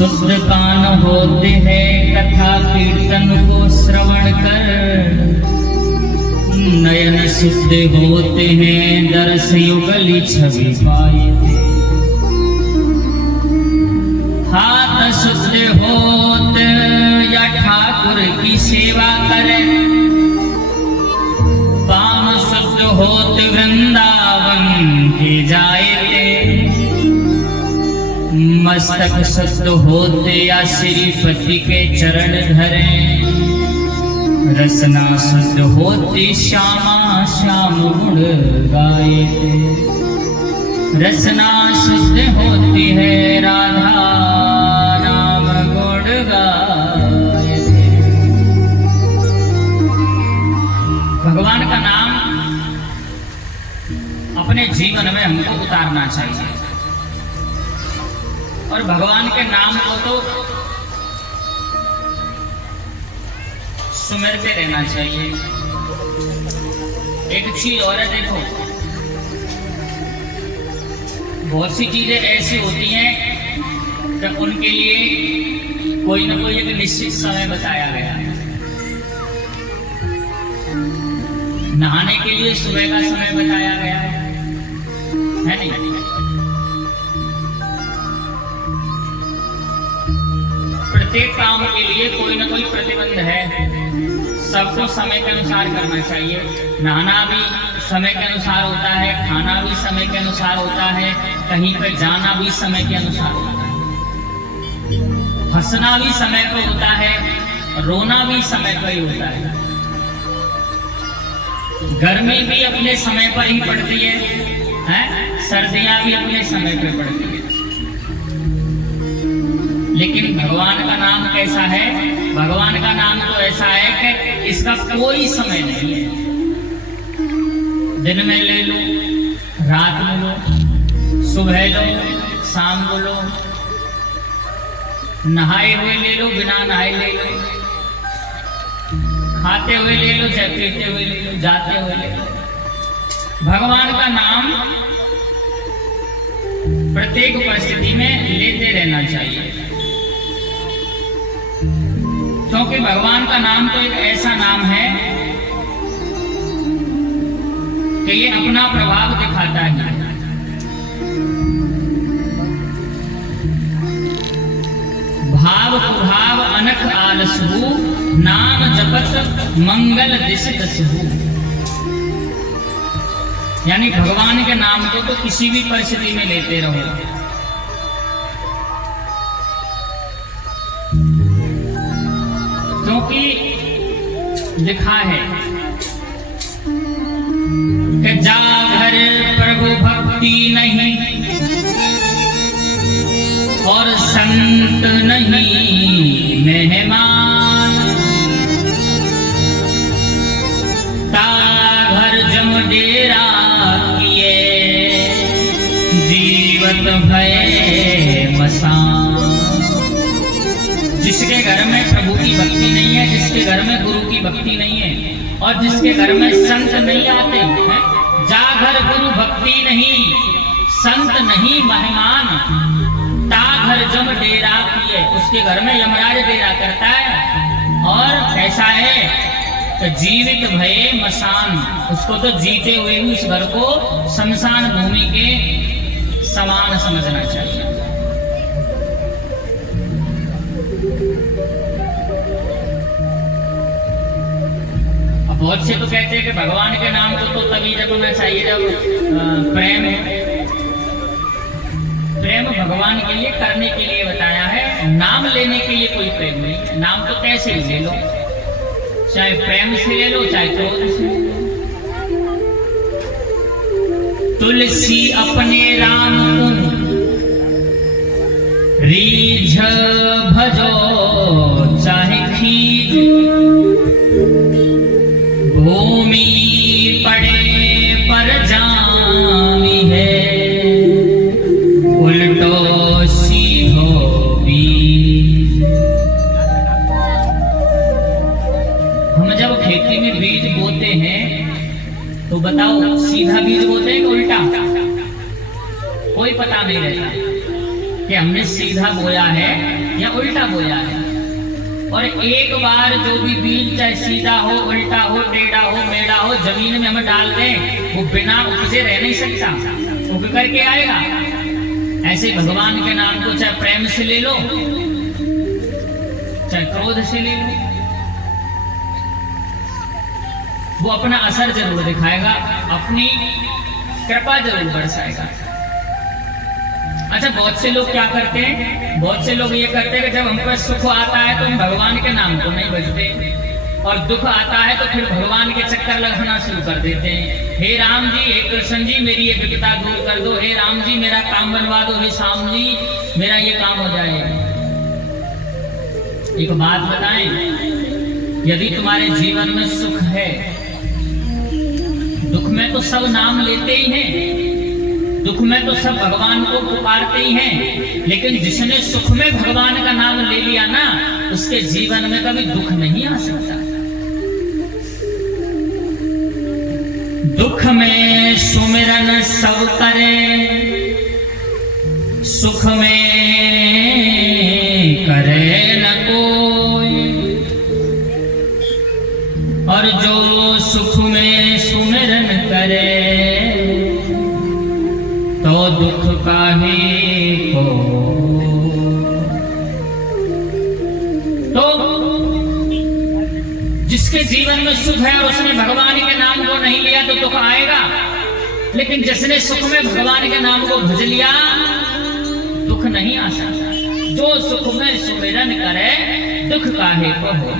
शुद्ध कान होते हैं कथा कीर्तन को श्रवण कर, नयन शुद्ध होते हैं दर्श युगली छवि पाए, हाथ शुद्ध होते या ठाकुर की सेवा करे, पाँव शुद्ध होते वृंदावन के जाए, मस्तक शुद्ध होते या श्रीपति के चरण धरे, रसना शुद्ध होती श्यामा श्याम गुण गाए, रसना शुद्ध होती है राधा नाम गुण गाए। भगवान का नाम अपने जीवन में हमको उतारना चाहिए और भगवान के नाम को तो सुमिरते रहना चाहिए। एक चीज और है, देखो बहुत सी चीजें ऐसी होती हैं कि उनके लिए कोई ना कोई एक निश्चित समय बताया गया है। नहाने के लिए सुबह का समय बताया गया है नहीं? प्रत्येक काम के लिए कोई ना कोई प्रतिबंध है, सबको समय के अनुसार करना चाहिए। नहाना भी समय के अनुसार होता है, खाना भी समय के अनुसार होता है, कहीं पर जाना भी समय के अनुसार होता है, हंसना भी समय पर होता है, रोना भी समय पर ही होता है, गर्मी भी अपने समय पर ही पड़ती है, सर्दियां भी अपने समय पर पड़ती है। लेकिन भगवान का नाम कैसा है? भगवान का नाम तो ऐसा है कि इसका कोई समय नहीं है। दिन में ले लो, रात में लो, सुबह लो, शाम को लो, नहाए हुए ले लो, बिना नहाए ले लो, खाते हुए ले लो, चाहे पीते हुए ले लो, जाते हुए ले लो। भगवान का नाम प्रत्येक परिस्थिति में लेते रहना चाहिए, क्योंकि भगवान का नाम तो एक ऐसा नाम है कि ये अपना प्रभाव दिखाता है। भाव कुभाव अनख आलसहु, नाम जपत मंगल दिशतसहु। यानी भगवान के नाम को तो किसी भी परिस्थिति में लेते रहो। क्योंकि लिखा है कि जागर प्रभु भक्ति नहीं और संत नहीं मेहमान, ताघर जम डेरा किए जीवत भय मसान। जिसके घर में प्रभु की भक्ति नहीं है, जिसके घर में गुरु की भक्ति नहीं है और जिसके घर में संत नहीं आते हैं, जाघर गुरु भक्ति नहीं संत नहीं मेहमान, ताघर जम डेरा किए, उसके घर में यमराज डेरा करता है। और कैसा है कि जीवित भये मसान, उसको तो जीते हुए भी उस घर को शमशान भूमि के समान समझना चाहिए। बहुत से तो कहते हैं कि भगवान के नाम को तो तभी जपना चाहिए जब प्रेम भगवान के लिए करने के लिए बताया है, नाम लेने के लिए कोई प्रेम नहीं। नाम तो कैसे भी ले लो, चाहे प्रेम से ले लो चाहे क्रोध से। तुलसी अपने राम रीझ भजो चाहे खीज, भूमि पड़े पर जामी है, उल्टो सीधो बीज। हम जब खेती में बीज बोते हैं तो बताओ सीधा बीज बोते हैं कि उल्टा? कोई पता नहीं रहता कि हमने सीधा बोया है या उल्टा बोया है। और एक बार जो भी बीज चाहे सीधा हो, उल्टा हो, टेढ़ा हो, मेढ़ा हो, जमीन में हम डाल दें, वो बिना उपजे रह नहीं सकता, उग करके आएगा। ऐसे भगवान के नाम को चाहे प्रेम से ले लो, चाहे क्रोध से ले लो, वो अपना असर जरूर दिखाएगा, अपनी कृपा जरूर बरसाएगा। अच्छा, बहुत से लोग क्या करते हैं, बहुत से लोग ये करते हैं कि जब हम पर सुख आता है तो हम भगवान के नाम को नहीं बजते, और दुख आता है तो फिर भगवान के चक्कर लगाना शुरू कर देते हैं। हे राम जी, हे कृष्ण जी, मेरी ये विपदा दूर कर दो, हे राम जी मेरा काम बनवा दो, हे श्याम जी मेरा ये काम हो जाए। एक बात बताएं, यदि तुम्हारे जीवन में सुख है, दुख में तो सब नाम लेते ही हैं, दुख में तो सब भगवान को पुकारते ही हैं, लेकिन जिसने सुख में भगवान का नाम ले लिया ना, उसके जीवन में कभी दुख नहीं आ सकता। दुख में सुमिरन सब करे, सुख में करे न कोई, और जो सुख में सुमिरन करे तो दुख काहे को। तो जिसके जीवन में सुख है और उसने भगवान के नाम को नहीं लिया तो दुख आएगा, लेकिन जिसने सुख में भगवान के नाम को भज लिया दुख नहीं आ सकता। जो सुख में सुमिरन करे दुख काहे को हो।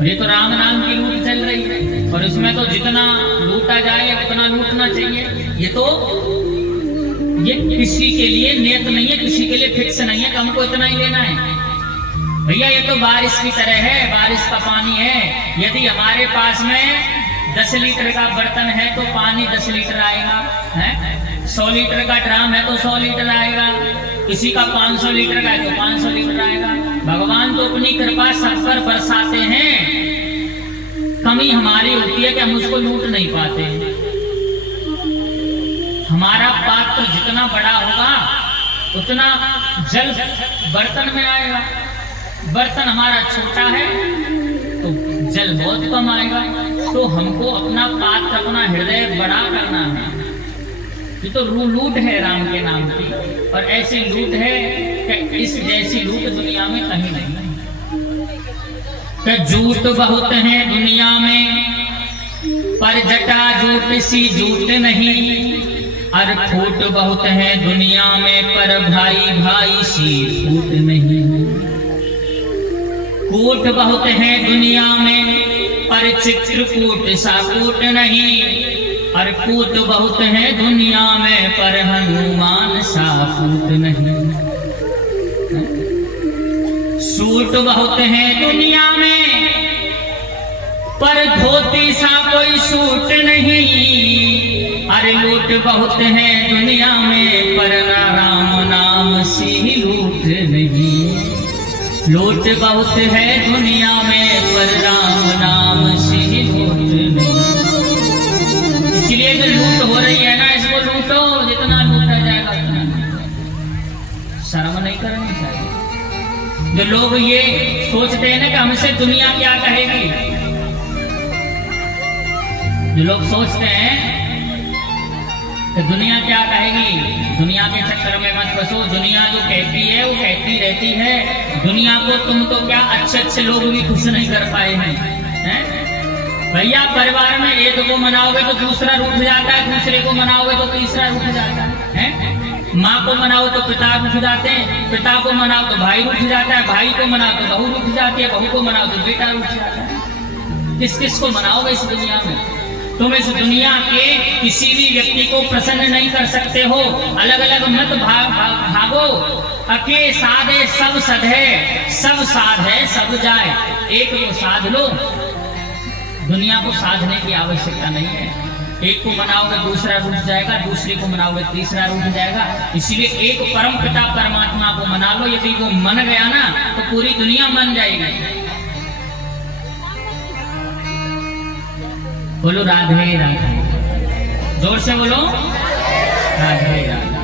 ये तो राम नाम की लूट चल रही है, और इसमें तो जितना लूटा जाए उतना लूटना चाहिए। ये किसी के लिए नियत नहीं है, किसी के लिए फिक्स नहीं है कि हमको इतना ही लेना है। भैया ये तो बारिश की तरह है, बारिश का पानी है। यदि हमारे पास में 10 लीटर का बर्तन है तो पानी 10 लीटर आएगा, है 100 लीटर का ड्राम है तो 100 लीटर आएगा, किसी का 500 लीटर का है तो 500 लीटर आएगा। भगवान तो अपनी कृपा सब पर बरसाते हैं, कमी हमारी होती है कि हम उसको लूट नहीं पाते। हमारा पात्र जितना बड़ा होगा उतना जल बर्तन में आएगा, बर्तन हमारा छोटा है तो जल बहुत कम आएगा। तो हमको अपना पात्र, अपना हृदय बड़ा करना है। ये तो लूट है राम के नाम की, और ऐसी लूट है कि इस जैसी लूट दुनिया में कहीं नहीं है। झूठ बहुत है दुनिया में, पर जटा झूठ सी झूठ नहीं, और फूट बहुत है दुनिया में, पर भाई भाई सी फूट नहीं। कूट बहुत है दुनिया में, पर चित्रकूट सा कूट नहीं, और कूट बहुत है दुनिया में, पर हनुमान सा कूट नहीं। सूट बहुत है दुनिया में, पर धोती सा कोई सूट नहीं, अरे लूट बहुत है दुनिया में, पर राम नाम सी लूट नहीं। लूट बहुत है दुनिया में, पर राम नाम सी लूट नहीं। इसलिए जो लूट हो रही है ना, इसको लूटो, जितना लूटा जाएगा उतना। शर्म नहीं करनी चाहिए। जो लोग ये सोचते हैं ना कि हमसे दुनिया क्या कहेगी, जो लोग सोचते हैं कि दुनिया क्या कहेगी, दुनिया के चक्कर में मत फंसो। दुनिया जो कहती है वो कहती रहती है। दुनिया को तुम तो क्या अच्छे अच्छे लोग भी खुश नहीं कर पाए हैं। भैया परिवार में एक को मनाओगे तो दूसरा रूठ जाता है, दूसरे को मनाओगे तो तीसरा रूठ जाता है। माँ को मनाओ तो पिता रूठ जाते हैं, पिता को मनाओ तो भाई रूठ जाता है, भाई को मनाओ तो बहू रूठ जाती है, बहू को मनाओ तो बेटा रूठ जाता है। किस किस को मनाओगे इस दुनिया में? तुम इस दुनिया के किसी भी व्यक्ति को प्रसन्न नहीं कर सकते हो। अलग अलग मत भागो। अके साधे सब सद है, सब साध है सब जाए। एक को साध लो, दुनिया को साधने की आवश्यकता नहीं है। एक को मनाओगे दूसरा रूठ जाएगा, दूसरे को मनाओगे तीसरा रूठ जाएगा। इसीलिए एक परम पिता परमात्मा को मना लो। यदि वो मन गया ना तो पूरी दुनिया मन जाएगी। बोलो राधे राधे, जोर से बोलो राधे राधे।